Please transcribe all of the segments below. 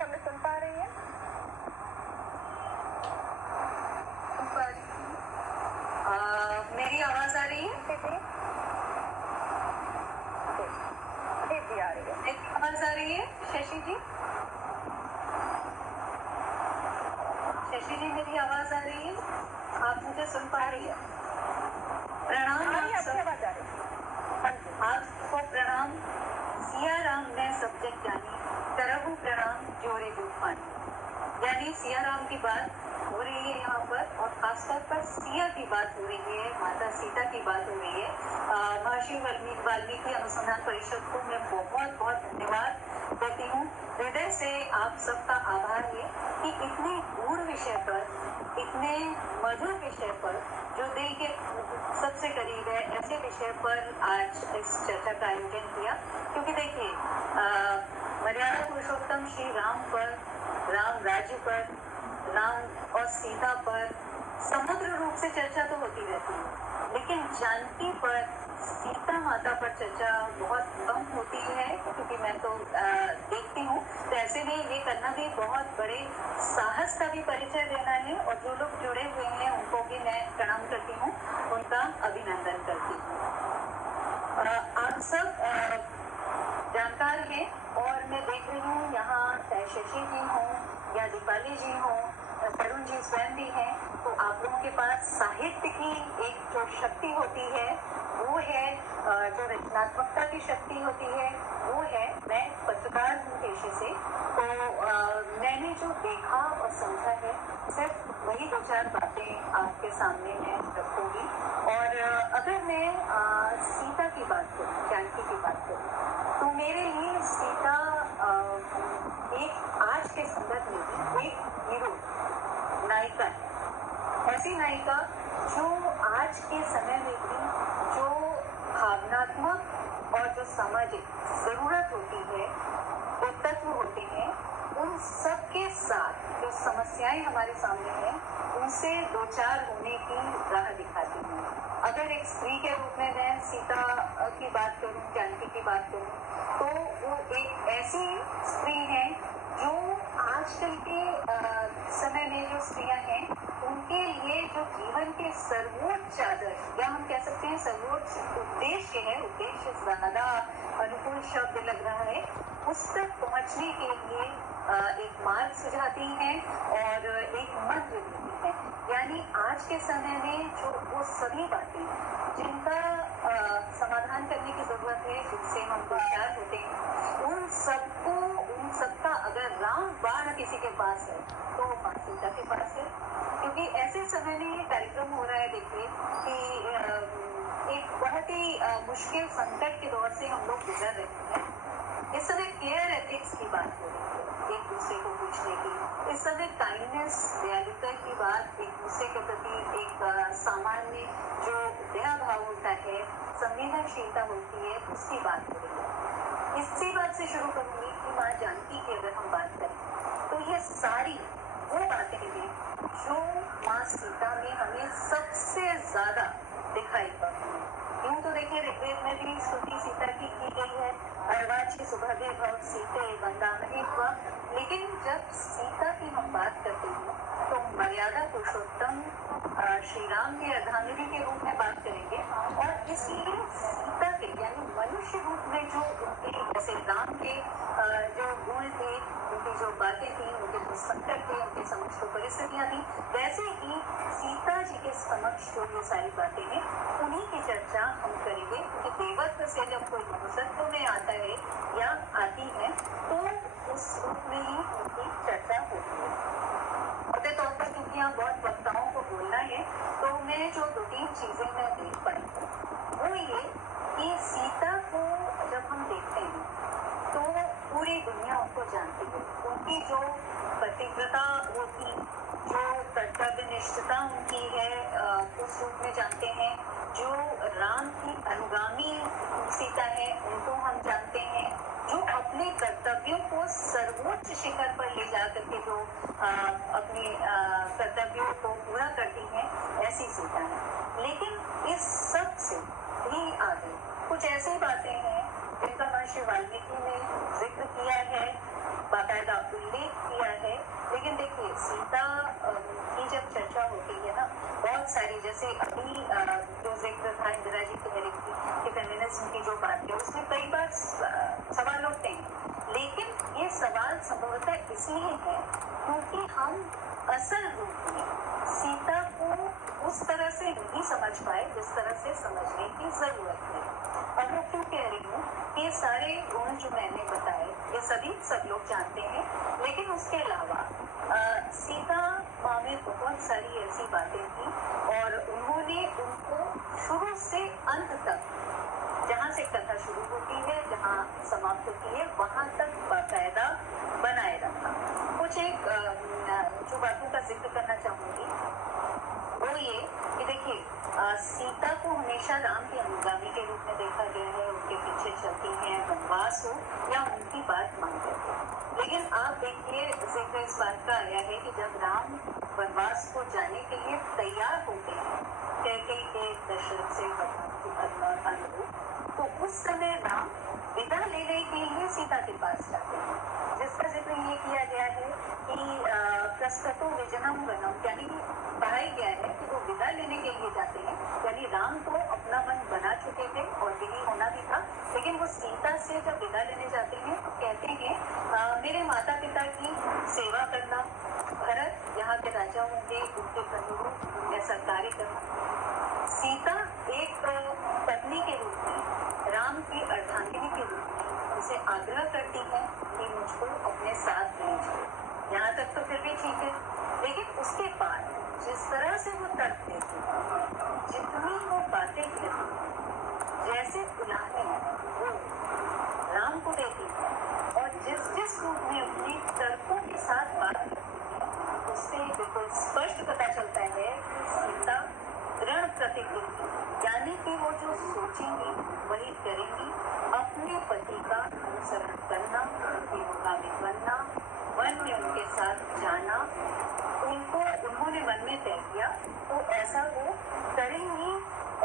तक हमें सुन पा रही हैं? मेरी आवाज आ रही है? जी आ रही है। मेरी आवाज आ रही है? शशि जी, शशि जी मेरी आवाज आ रही है? आप मुझे सुन पा रही है? प्रणाम आप सब। आपको प्रणाम। सिया राम ने सब्जेक्ट जानी, करहु प्रणाम जोरे पानी। यानी सिया राम की बात हो रही है यहाँ पर, और खासतौर पर सिया की बात हो रही है, माता सीता की बात हो रही है। महर्षि वाल्मीकि अनुसंधान परिषद को मैं बहुत बहुत धन्यवाद देती हूँ। हृदय से आप सबका आभार है कि इतने गूढ़ विषय पर, इतने मधुर विषय पर, जो दिल के सबसे करीब है, ऐसे विषय पर आज इस चर्चा का आयोजन किया। क्योंकि देखिए, मर्यादा पुरुषोत्तम श्री राम पर, राम राज्य पर, राम और सीता पर समग्र रूप से चर्चा तो होती रहती है, लेकिन जानकी पर, सीता माता पर चर्चा बहुत कम होती है। क्योंकि मैं तो देखती हूँ, तो ऐसे में ये करना भी बहुत बड़े साहस का भी परिचय देना है। और जो लोग जुड़े हुए हैं उनको भी मैं प्रणाम करती हूँ, उनका अभिनंदन करती हूँ। आप सब जानकार हैं, और मैं देख रही हूँ यहाँ चाहे शशि जी हों या दीपाली जी हों, तरुण जी स्वयं भी हैं, तो आप लोगों के पास साहित्य की एक जो शक्ति होती है वो है, जो रचनात्मकता की शक्ति होती है वो है। मैं पत्रकार हूँ पेशे से, तो मैंने जो देखा और समझा है, सिर्फ वही दो चार बातें आपके सामने मैं रखूंगी। और अगर मैं सीता की बात करूँ, जानकी की बात करूँ, तो मेरे लिए सीता एक आज के संदर्भ में भी एक हीरो, नायिका है। ऐसी नायिका जो आज के समय में भी जो भावनात्मक और जो सामाजिक जरूरत होती है, वो तत्व होते हैं, उन सब के साथ जो समस्याएं हमारे सामने हैं, उनसे दो चार होने की राह दिखाती हूँ। अगर एक स्त्री के रूप में मैं सीता की बात करूँ, जानकी की बात करूँ, तो वो एक ऐसी स्त्री है जो आजकल के समय में जो स्त्रियां हैं, उनके लिए जो जीवन के सर्वोच्च आदर्श, या हम कह सकते हैं सर्वोच्च उद्देश्य है, उद्देश्य ज्यादा अनुकूल शब्द लग रहा है, उस तक पहुंचने के लिए एक मार्ग सुझाती है और एक मंत्र देती है। यानी आज के समय में जो वो सभी बातें जिनका समाधान करने की जरूरत है, जिनसे हम दो चार होते हैं, उन सबका अगर राम बाण किसी के पास है तो वो माँ सीता के पास है। क्योंकि ऐसे समय में ये कार्यक्रम हो रहा है, देखिए कि एक बहुत ही मुश्किल संकट के दौर से हम लोग गुजर रहे हैं। इस समय केयर एथिक्स की बात हो रही है, एक दूसरे को पूछने की। इस समय काइंडनेस, दयालुता की बात, एक दूसरे के प्रति एक सामान्य जो दया भाव होता है, संवेदनशीलता होती है, उसकी बात हो रही है। इसी बात से शुरू करूंगी कि माँ जानकी की अगर हम बात करें, तो ये सारी वो बातें हैं जो माँ सीता में हमें सबसे ज्यादा दिखाई पड़ती है। यूं तो देखिए, ऋग्वेद में भी स्तुति सीता की गई है, अर्वाची सुभगे भव सीते वंदामहे त्वं। लेकिन जब सीता की हम बात करते हैं, तो मर्यादा पुरुषोत्तम श्री राम के अर्धांगिनी के रूप में बात करेंगे। और इसलिए सीता के यानी मनुष्य रूप में जो उनके, जैसे राम के जो गुण थे, उनकी जो बातें थी, उनके जो संकट थे, उनके समक्ष जो परिस्थितियां थी, वैसे ही सीता जी के समक्ष जो ये सारी बातें हैं, उन्हीं की चर्चा हम करेंगे। क्योंकि देवत्व से जब कोई मनुष्यत्व में आता है या आती है, तो उस रूप में ही उनकी चर्चा होती है। मोटे तौर पर क्योंकि यहाँ बहुत वक्ताओं को बोलना है, तो मैं जो दो तीन चीजें मैं देख पाई हूँ, वो ये कि सीता को जब हम देखते हैं तो पूरी दुनिया उनको जानती है। उनकी जो पतिव्रता वो थी, जो कर्तव्य निष्ठता उनकी है, उस रूप में जानते हैं। जो राम की अनुगामी सीता है, उनको हम जानते हैं। जो अपने कर्तव्यों को सर्वोच्च शिखर पर ले जा करके जो अपने कर्तव्यों को पूरा करती हैं, ऐसी सीता है। लेकिन इस सब से भी आगे कुछ ऐसी बातें हैं जिनका महर्षि वाल्मीकि ने जिक्र किया है, बाकायदा उल्लेख किया है। लेकिन देखिए सीता की जब चर्चा होती है ना, बहुत सारी, जैसे अभी जो जिक्र था इंदिरा जी की कि फेमिनिज्म की जो बात है उसमें कई बार सवाल उठते हैं, लेकिन ये सवाल संभवतः इसलिए है क्योंकि हम असल रूप में सीता को उस तरह से नहीं समझ पाए जिस तरह से समझने की जरूरत है। और मैं क्यों कह रही हूँ कि ये सारे गुण जो मैंने बताए ये सभी सब लोग जानते हैं, लेकिन उसके अलावा सीता माँ में बहुत सारी ऐसी बातें थी और उन्होंने उनको शुरू से अंत तक, जहाँ से कथा शुरू होती है जहाँ समाप्त होती है वहां तक बाकायदा बनाए रखा। कुछ एक जो बातों का जिक्र करना चाहूंगी वो ये कि देखिए सीता को हमेशा राम के अनुगामी के रूप में देखा गया है, उनके पीछे चलती हैं, वनवास हो या उनकी बात मानते थे। लेकिन आप देखिए जिक्र इस बात का आया है कि जब राम वनवास को जाने के लिए तैयार होते हैं कैकेयी के दशरथ से अनुरूप, तो उस समय राम विदा लेने के लिए सीता के पास जाते हैं, जिसका जिक्र ये किया गया है कि प्रस्तुतो विजनम वनम, यानी कहा गया है कि वो विदा लेने के लिए जाते हैं, यानी राम तो अपना मन बना चुके थे और विधि होना भी था, लेकिन वो सीता से जब विदा लेने जाते हैं तो कहते हैं मेरे माता पिता की सेवा करना, भरत यहाँ के राजा होंगे उनके अनुरूप ऐसा कार्य करना। सीता एक पत्नी के रूप में, राम की अर्धांगिनी के रूप में उसे आग्रह करती है कि मुझको अपने साथ ले जाओ। यहाँ तक तो फिर भी ठीक है, लेकिन उसके बाद जिस तरह से वो तर्क देती है, जितनी वो बातें कहती है, जैसे उलाहने वो राम को देती है और जिस रूप में अपने तर्कों के साथ बात करती है, उससे बिल्कुल स्पष्ट पता चलता है कि सीता दृढ़ प्रतिज्ञा, यानी कि वो जो सोचेंगी वही करेंगी, अपने पति का अनुसरण करना, उनके मुताबिक बनना, वन में उनके साथ जाना, उन्होंने मन में तय किया तो ऐसा वो करेंगी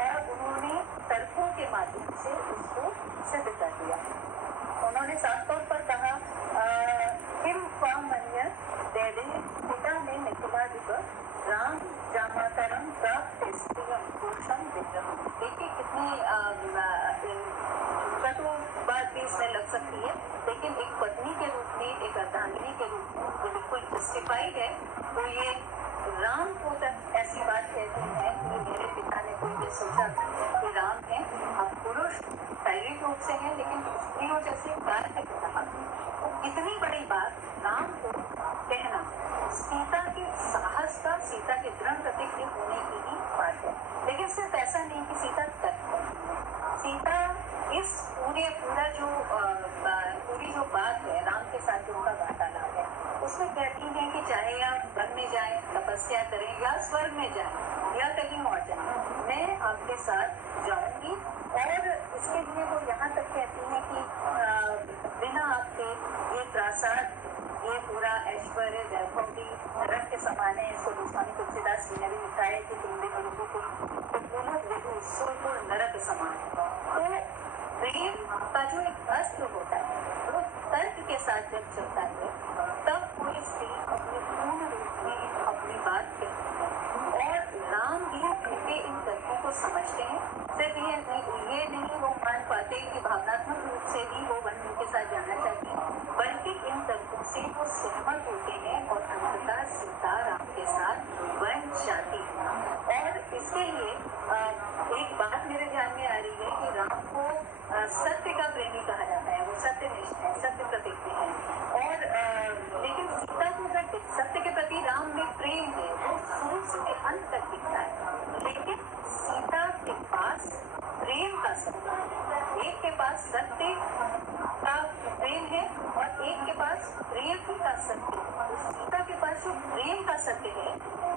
और उन्होंने तर्कों के माध्यम से उसको सिद्ध कर दिया। उन्होंने साफ तौर पर कहा किम स्वाम मन्य देवे पिता ने निकुलाधिप राम जामातरम प्राप्त स्त्रियम पुरुषम विग्रहम। देखिए कितनी कटु बात भी इसमें लग सकती है, लेकिन एक पत्नी के रूप में, एक अर्धांगिनी के रूप में जो बिल्कुल जस्टिफाइड है, तो ये राम को तक ऐसी बात कहती है कि मेरे पिता ने कोई ये सोचा कि राम है, अब पुरुष शारीरिक रूप से है लेकिन स्त्रियों जैसे कार्य करता है। तो इतनी बड़ी बात राम को कहना सीता के साहस का, सीता के दृढ़ प्रतिज्ञ होने की ही बात है। लेकिन सिर्फ ऐसा नहीं कि सीता तर्क करती है, सीता इस पूरी जो बात है राम के साथ जो उनका वार्तालाप है उसमें कहती है कि चाहे आप वन में जाएं, तपस्या करें या स्वर्ग में जाएं या कहीं और जाएं, मैं आपके साथ जाऊंगी। और इसके लिए वो यहाँ तक कहती है कि बिना आपके ये प्रासाद, ये पूरा ऐश्वर्य वैभव भी नरक के समान है। इसको गोस्वामी तुलसीदास जी ने भी लिखा है कि तुम सुरपुर नरक समान। तो प्रेम का जो एक अस्त्र होता है वो तर्क के साथ जब चलता है तब कोई स्त्री अपने पूर्ण रूप में अपनी बात कहती है। और राम भी उनके इन तर्कों को समझते हैं, सिर्फ ये नहीं वो मान पाते कि भावनात्मक रूप से ही वो वन के साथ जाना चाहिए, बल्कि इन तर्कों से वो सहमत होते हैं और अंततः सीता राम के साथ वन जाती है। और इसके लिए एक बात मेरे ध्यान में आ रही है कि राम को सत्य का प्रेमी कहा जाता है, वो सत्यनिष्ठ है, सत्य प्रतिज्ञ है। और लेकिन सीता को अगर सत्य के प्रति राम में प्रेम है वो शुरू से अंत तक दिखता है, लेकिन सीता के पास प्रेम का सत्य, एक के पास सत्य का प्रेम है और एक के पास प्रेम का सत्य। सीता के पास जो प्रेम का सत्य है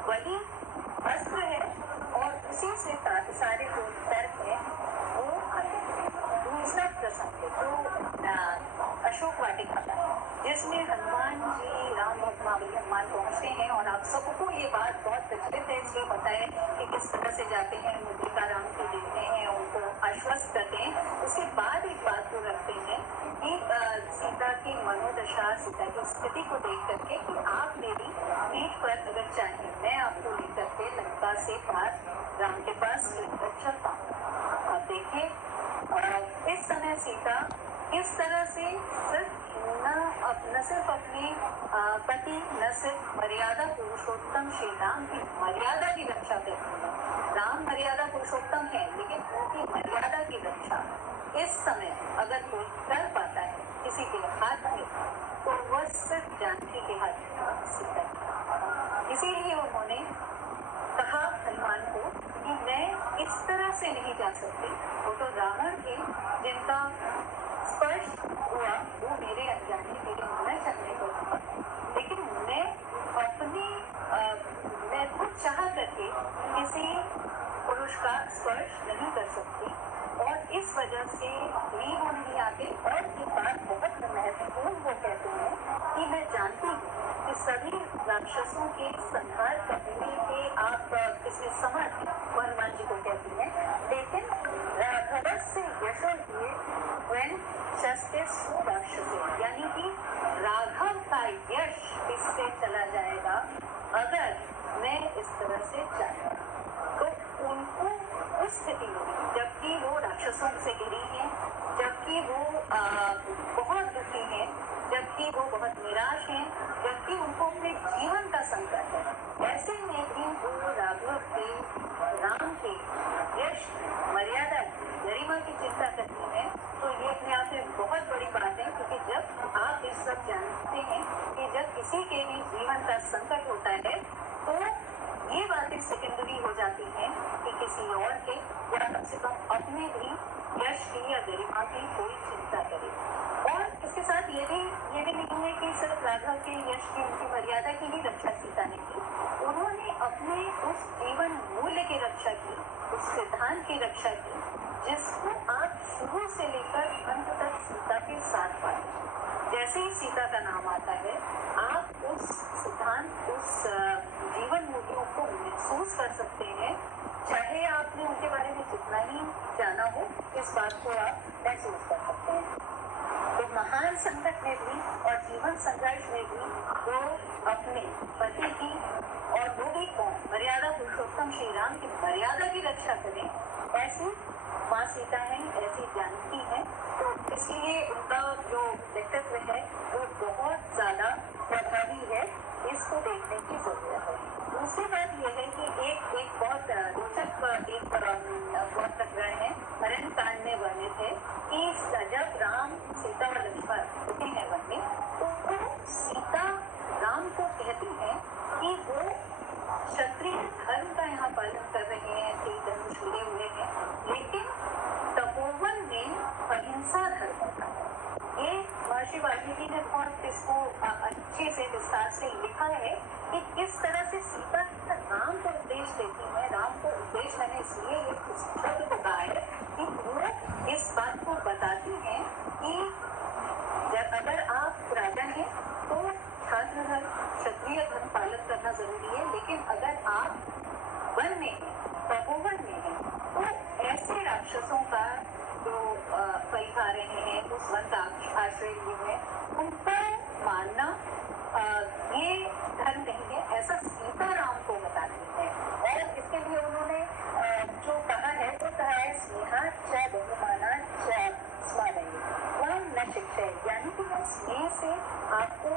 वही अस्त्र है और उसी से सारे जो तर्क है वो आते हैं। दूसरा प्रसंग है जो अशोक वाटिका का, जिसमें हनुमान जी, राम भगवान हनुमान पहुंचते हैं और आप सबको ये बात बहुत प्रचलित है, इसलिए पता है कि किस तरह से जाते हैं, मुद्रिका राम को देखते हैं, उनको आश्वस्त करते हैं। उसके बाद एक बात को रखते हैं कि सीता की मनोदशा, सीता की स्थिति को देख करके कि आप मेरी पीठ पर अगर चाहें मैं आपको लेकर के लंका से बाहर राम के पास चलता हूँ। आप देखिए इस समय सीता किस तरह से न सिर्फ अपने पति, न सिर्फ मर्यादा पुरुषोत्तम श्री राम की मर्यादा की रक्षा करती है। राम मर्यादा पुरुषोत्तम है, लेकिन उनकी मर्यादा की रक्षा इस समय अगर कोई कर पाता है किसी के हाथ में, तो वह सिर्फ जानकी के हाथ में सीता। इसीलिए उन्होंने कहा हनुमान को कि मैं इस तरह से नहीं जा सकती। वो तो रावण थे जिनका स्पर्श हुआ, वो मेरे अनजाने मेरे न चलने को था, लेकिन मैं अपनी मैं खुद चाह करके किसी पुरुष का स्पर्श नहीं कर सकती, और इस वजह से भी वो नहीं आते। और एक बात बहुत महत्वपूर्ण वो कहते हैं कि मैं जानती हूँ कि सभी राक्षसों के संहार करने के आप किसी समर्थ हनुमान जी को कहती हैं, लेकिन राघवस्य यशो ये when justice राक्षस, यानी कि राघव का यश इससे चला जाएगा अगर मैं इस तरह से जाऊँ। तो उनको उस स्थिति में, जबकि वो राक्षसों से घिरी हैं, जबकि वो बहुत दुखी हैं, जबकि वो बहुत निराश हैं, जबकि उनको अपने जीवन का संकट है, ऐसे में भी वो राघव के, राम के यश, मर्यादा, गरिमा की चिंता करती है। तो ये अपने आप में बहुत बड़ी बात है, क्योंकि जब आप ये सब जानते हैं कि जब किसी के भी जीवन का संकट होता है तो ये बातें सेकेंडरी हो जाती हैं कि किसी और के या कम से कम अपने भी यश की या गरिमा की कोई चिंता करे। और इसके साथ ये भी नहीं है कि सिर्फ राघव के यश की, उनकी मर्यादा की ही रक्षा सीता ने की, उन्होंने अपने उस जीवन मूल्य की रक्षा की, उस सिद्धांत की रक्षा की जिसको आप शुरू से लेकर अंत तक सीता के साथ पाते। जैसे ही सीता का नाम आता है आप उस सिद्धांत, उस जीवन मूल्यों को महसूस कर सकते हैं, चाहे आपने उनके बारे में जितना ही जाना हो, इस बात को आप महसूस कर सकते हैं। तो महान संकट में भी और जीवन संघर्ष में भी वो अपने पति की, और वो भी कौन, मर्यादा पुरुषोत्तम श्री राम की मर्यादा की रक्षा करें, ऐसी माँ सीता है, ऐसी जानकी है। तो इसलिए उनका जो व्यक्तित्व है वो बहुत ज्यादा प्रभावी है, इसको देखने की जरूरत है। दूसरी बात यह है कि एक बहुत रोचक बहुत प्रकरण है, अरण्य कांड में वर्णित है कि जब राम, सीता और लक्ष्मण होते हैं वन में, तो सीता राम को कहती है कि वो क्षत्रिय धर्म का यहाँ पालन कर रहे हैं, तीर धनुष लिए हुए हैं, लेकिन तपोवन में अहिंसा धर्म होता है। ये महर्षि वाल्मीकि ने बहुत इसको अच्छे से विस्तार से लिखा है कि किस तरह से सीता राम को उपदेश देती है। राम को उपदेश मैंने इसलिए इस शब्द को कहा है कि वो इस बात को बताती हैं कि जब अगर आप राजा हैं तो छात्र धर्म, क्षत्रिय धर्म पालन करना जरूरी है, लेकिन अगर आप वन में हैं, तपोवन में हैं, तो ऐसे राक्षसों का जो फल खा रहे हैं, उस वन का आश्रय लिए हुए, उनको मानना ये धर्म नहीं है, ऐसा सीता राम को बताती है। और इसके लिए उन्होंने जो कहा है वो कहा है स्नेहा च बहुमाना च स्मरणीय वह न शिक्षा, यानी कि मैं स्नेह से आपको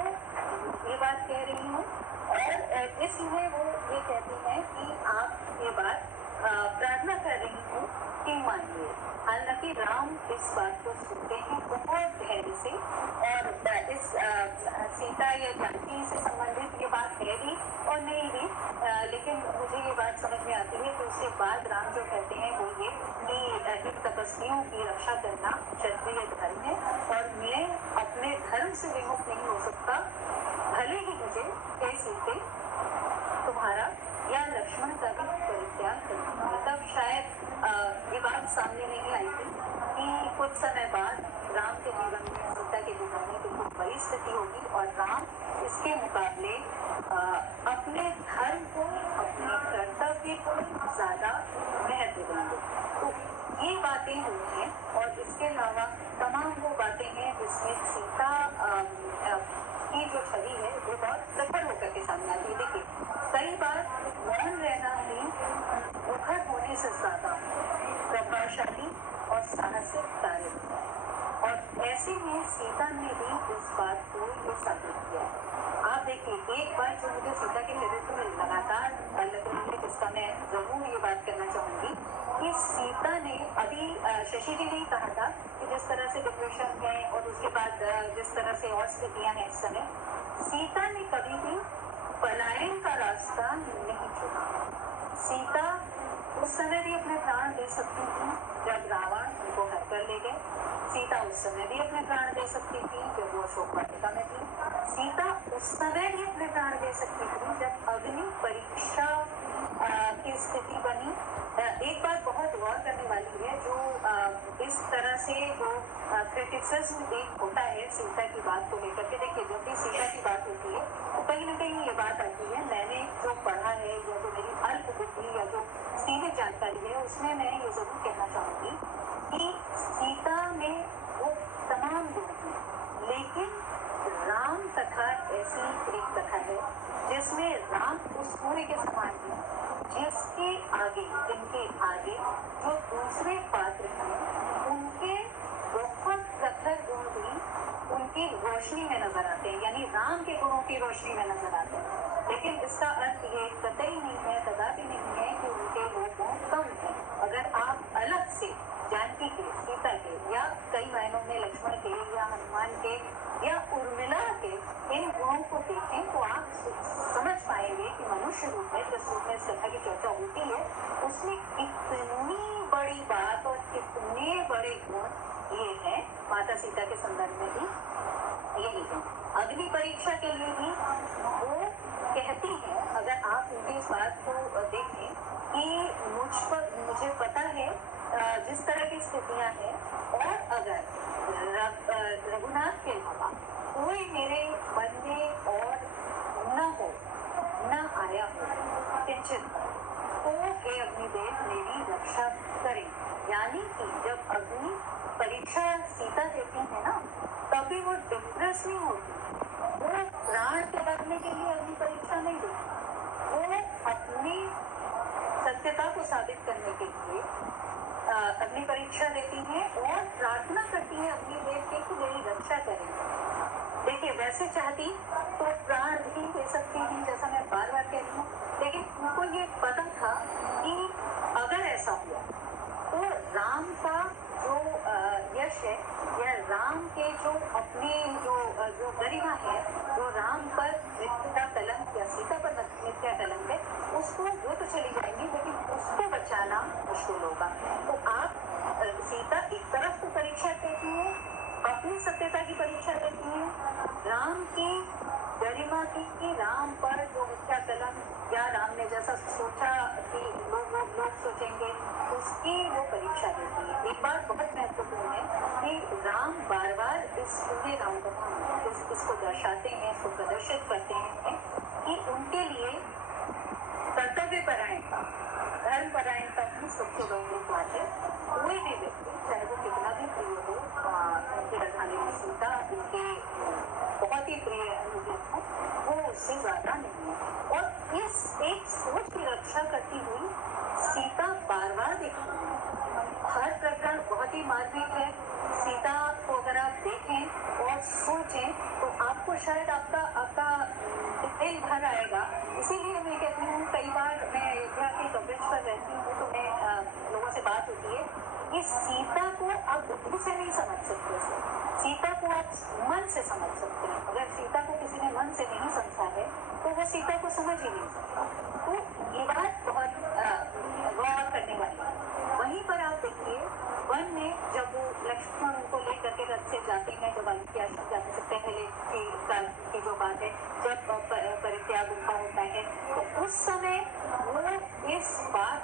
ये बात कह रही हूँ, और इसलिए वो ये कहती हैं कि आप ये बात प्रार्थना कर रही हूँ कि मानिए। हालांकि राम इस बात को सुनते हैं बहुत धैर्य से, और इस सीता या जानकी से संबंधित ये बात है भी और नहीं भी, लेकिन मुझे ये बात समझ में आती है कि उसके बाद राम जो कहते हैं वो ये कि तपस्वियों की रक्षा करना क्षत्रिय धर्म है, और मैं अपने धर्म से विमुख नहीं हो सकता, भले ही मुझे हे सीते तुम्हारा या लक्ष्मण का भी परित्याग करना। तब शायद ये बात सामने नहीं आई थी कि कुछ समय बाद राम के जीवन में, सीता के जीवन में बिल्कुल बड़ी स्थिति होगी, और राम इसके मुकाबले अपने धर्म को, अपने कर्तव्य को ज्यादा महत्व देंगे। तो ये बातें हुई हैं और इसके अलावा तमाम वो बातें हैं जिसमें सीता की जो छवि है वो बहुत प्रखर होकर के सामने आती है। देखिए, कई बार मौन रहना ही मुखर होने से ज्यादा प्रभावशाली और साहसिक कार्य होता है, और ऐसे में सीता ने भी उस बात को ये साबित किया। आप देखिए, एक बात जो मुझे सीता के चरित्र में लगातार लग रही है, जिसका मैं जरूर ये बात करना चाहूंगी कि सीता ने अभी शशि जी ने ही कहा था कि जिस तरह से डिप्रेशन है और उसके बाद जिस तरह से और स्थितियां हैं इस समय, सीता ने कभी भी पलायन का रास्ता नहीं चुना। सीता उस समय भी अपने प्राण दे सकती थी जब रावण उनको हर कर ले गए। सीता उस समय भी अपने प्राण दे सकती थी जब वो अशोक वाटिका में थी। सीता उस समय भी अपने प्राण दे सकती थी जब अग्नि परीक्षा की स्थिति बनी। एक बात बहुत गौर करने वाली है, जो इस तरह से जो क्रिटिसिज्म एक होता है सीता की बात को लेकर के। देखिए, जब भी सीता की बात होती है तो कहीं ना कहीं ये बात आती है, मैंने जो पढ़ा है या जो मेरी अल्प बुद्धि या जो सीमित जानकारी है उसमें मैं ये जरूर कहना चाहूंगी कि सीता में वो तमाम गुण हैं, लेकिन राम कथा ऐसी एक कथा है जिसमें राम उस सूर्य के समान है जिसके आगे, जिनके आगे जो दूसरे पात्र हैं उनके बहुत प्रखर गुण भी उनकी रोशनी में नजर आते हैं, यानी राम के गुणों की रोशनी में नजर आते हैं। लेकिन इसका अर्थ ये कतई नहीं है, कदापि नहीं है कि उनके वो गुण कम है। अगर आप अलग से जानकी के, सीता के या कई मायनों में लक्ष्मण के या हनुमान के या उर्मिला के इन गुणों को देखें तो आप समझ पाएंगे कि मनुष्य रूप में, जिस रूप में इस कथा की चर्चा होती है, उसमें कितनी बड़ी बात और कितने बड़े गुण ये है। माता सीता के संदर्भ में भी यही है। अग्नि परीक्षा के लिए भी वो कहती हैं, अगर आप उनकी इस बात को देखें कि मुझे पता है जिस तरह की स्थितियां हैं, और अगर रघुनाथ के अलावा कोई मेरे मन में और न आया हो किंचित, तो हे अग्निदेव मेरी रक्षा करें। यानी कि जब अग्नि परीक्षा सीता देती है ना, तभी वो डिप्रेस नहीं होती, वो प्राण के बदलने के लिए अग्नि परीक्षा नहीं देती, वो अपनी सत्यता को साबित करने के लिए अग्नि परीक्षा देती है और प्रार्थना करती है अग्निदेव की कि मेरी रक्षा करें। देखिए, वैसे चाहती तो प्राण भी दे सकती थी, जैसा मैं बार बार कहती हूँ, लेकिन उनको ये पता था कि अगर ऐसा हुआ तो राम का जो यश है या राम के जो अपने जो गरिमा है, जो राम पर मिथ्या कलंक या सीता पर मिथ्या कलंक है, उसको वो तो चली जाएंगी, लेकिन उसको बचाना मुश्किल होगा। तो आप सीता एक तरफ तो परीक्षा देती है, अपनी सत्यता की परीक्षा देती है, राम की गरिमा की राम पर जो मिथ्या कलंक या राम ने जैसा सोचा कि लोग सोचेंगे, उसकी वो परीक्षा देती है। एक बात बहुत महत्वपूर्ण है कि राम बार बार इस पूरे राम कथा में इसको दर्शाते हैं, इसको प्रदर्शित करते हैं कि उनके लिए कर्तव्य परायणता, धर्म परायणता की सबसे बड़ी बात है। कोई भी व्यक्ति, चाहे वो कितना भी प्रिय हो, उनकी राजधानी सीता उनके बहुत ही प्रिय अनुदित है, वो उससे ज्यादा नहीं है। और इस एक सोच की रक्षा करती हुई सीता बार बार दिखती है। हर प्रकार बहुत ही मार्मिक है। सीता को अगर आप देखें और सोचें तो आपको शायद आपका दिल भर आएगा। इसीलिए मैं कहती हूँ, कई बार मैं अयोध्या की कवरेज पर रहती हूँ तो मैं लोगों से बात होती है कि सीता को आप बुद्धि से नहीं समझ सकते, सीता को आप मन से समझ सकते हैं। अगर सीता को किसी ने मन से नहीं समझा है तो वो सीता को समझ ही नहीं सकता। तो ये बात बहुत गौर करने वाली है। वहीं पर आप देखिए, वन में जब वो लक्ष्मण उनको लेकर के रथ से जाते हैं, जब वाल्मीकि आश्रम जाने से पहले की जो बात है, जब परित्याग उनका होता है, तो उस समय वो इस बात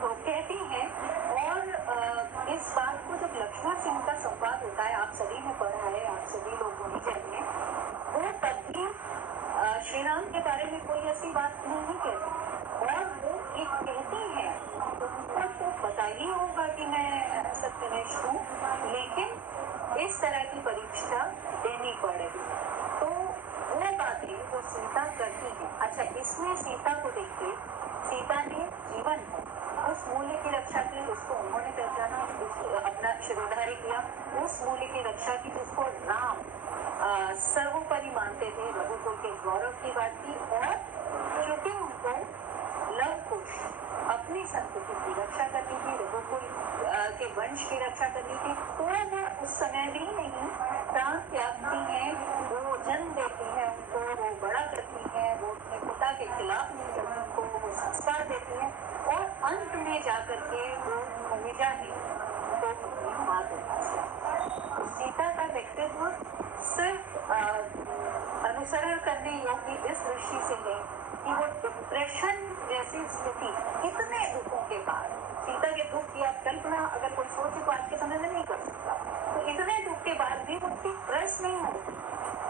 को कहती हैं। और इस बात को जब लक्ष्मण से उनका संवाद होता है, आप सभी ने पढ़ा है, आप सभी लोग होनी चाहिए, वो तभी श्री राम के बारे में कोई ऐसी बात नहीं कहती, और वो एक कहती है, उनको तो पता ही होगा कि मैं सत्यनिष्ठ हूँ, लेकिन इस तरह की परीक्षा देनी पड़ रही। तो वो बातें जो सीता करती है, अच्छा इसमें सीता को देखिए, सीता ने जीवन उस मूल्य की रक्षा की जिसको उन्होंने पहचाना, अपना शिरोधार्य किया, उस मूल्य की रक्षा की जिसको राम सर्वोपरि मानते थे, रघुकुल के गौरव की बात की, और चूंकि उनको लव कुश अपनी संस्कृति की रक्षा करनी थी, रघुकुल के वंश की रक्षा करनी थी, तो वो उस समय भी नहीं प्राण त्यागती हैं, वो जन्म देती हैं उनको, वो बड़ा करती हैं, वो अपने पिता के खिलाफ नहीं करती, उनको वो संस्कार देती हैं, और अंत में जाकर के वो भूमिजा है तो मात सीता का व्यक्तित्व सिर्फ अनुसरण करने योग्य इस दृष्टि से है कि वो डिप्रेशन जैसी स्थिति, कितने दुखों के बाद, सीता के दुख की आप कल्पना अगर कोई सोचे तो आज के समय में नहीं कर सकता, तो इतने दुख के बाद भी वो डिप्रेस नहीं होती,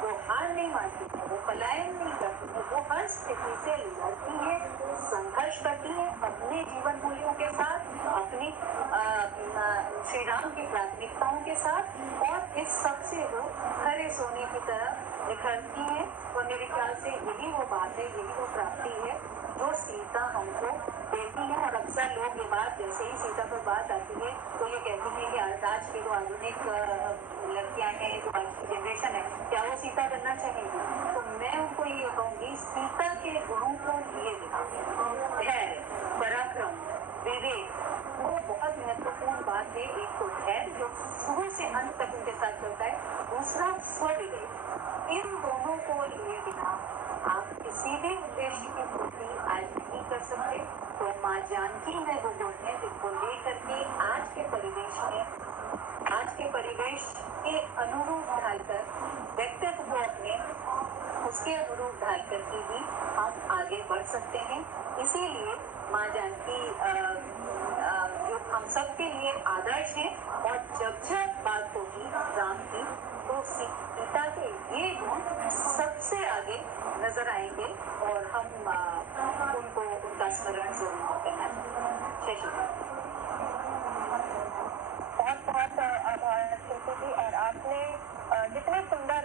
वो हार नहीं मानती है, वो पलायन नहीं करती है, वो हर स्थिति से लड़ती है, संघर्ष करती है अपने जीवन मूल्यों के साथ, अपनी श्री राम की प्राथमिकताओं के साथ, और इस सब से वो खरे सोने की तरह निखरती है। और मेरे ख्याल से यही वो बात है, यही वो प्राप्ति है जो सीता हमको देती है। और अक्सर लोग ये बात, जैसे ही सीता पर बात आती है तो ये कहती है कि आज की जो आधुनिक लड़कियां हैं, जो आज की जनरेशन है, क्या वो सीता बनना चाहेंगी? तो मैं उनको ये कहूंगी, सीता के गुणों को लिए धैर्य, पराक्रम, विवेक, वो बहुत महत्वपूर्ण बात है। एक तो धैर्य जो शुरू से अंत तक उनके साथ चलता है, दूसरा स्वविवेक, इन दोनों को लिए बिना आप किसी भी उद्देश्य की पूर्ति आज नहीं कर सकते। तो माँ जानकी में वो गुण है जिनको लेकर के आज के परिवेश के अनुरूप ढालकर व्यक्तित्व को अपने उसके अनुरूप ढाल करके ही हम आगे बढ़ सकते हैं। इसीलिए माँ जानकी जो हम सबके लिए आदर्श है, और जब बात होगी राम की तो सीता के ये गुण सबसे आगे नजर आएंगे, और हम उनको उनका स्मरण जरूर करना चाहिए। बहुत बहुत आभार शिल्पी जी, और आपने जितने सुंदर